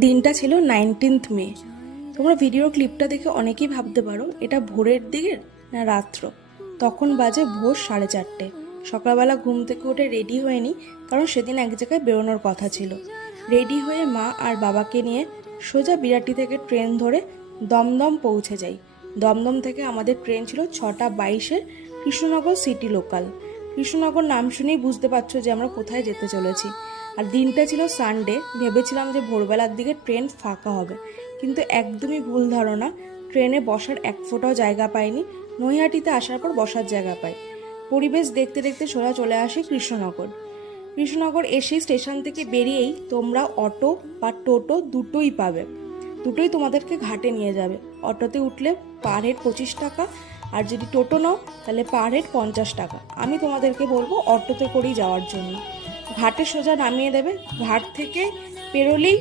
দিনটা ছিল 19 মে। তোমরা ভিডিও ক্লিপটা দেখে অনেকেই ভাবতে পারো এটা ভোরের দিকে না রাত্র। তখন বাজে ভোর 4:30। সকালবেলা ঘুম থেকে উঠে রেডি হয়ে নিই, কারণ সেদিন এক জায়গায় বেরোনোর কথা ছিল। রেডি হয়ে মা আর বাবাকে নিয়ে সোজা বিরাটি থেকে ট্রেন ধরে দমদম পৌঁছে যাই। দমদম থেকে আমাদের ট্রেন ছিল 6:22-এর, কৃষ্ণনগর সিটি লোকাল। কৃষ্ণনগর নাম শুনেই বুঝতে পারছো যে আমরা কোথায় যেতে চলেছি। আর দিনটা ছিল সানডে। ভেবেছিলাম যে ভোরবেলার দিকে ট্রেন ফাঁকা হবে, কিন্তু একদমই ভুল ধারণা। ট্রেনে বসার এক ফোঁটাও জায়গা পাইনি। নৈহাটিতে আসার পর বসার জায়গা পাই। পরিবেশ দেখতে দেখতে সোজা চলে আসি কৃষ্ণনগর। কৃষ্ণনগর এসে স্টেশন থেকে বেরিয়েই তোমরা অটো বা টোটো দুটোই পাবে। দুটোই তোমাদেরকে ঘাটে নিয়ে যাবে। অটোতে উঠলে পার হেড 25 টাকা, আর যদি টোটো নাও তাহলে পার হেড 50 টাকা। আমি তোমাদেরকে বলবো অটোতে করেই যাওয়ার জন্য। ঘাটে সোজা নামিয়ে দেবে। ঘাট থেকে পেরোলেই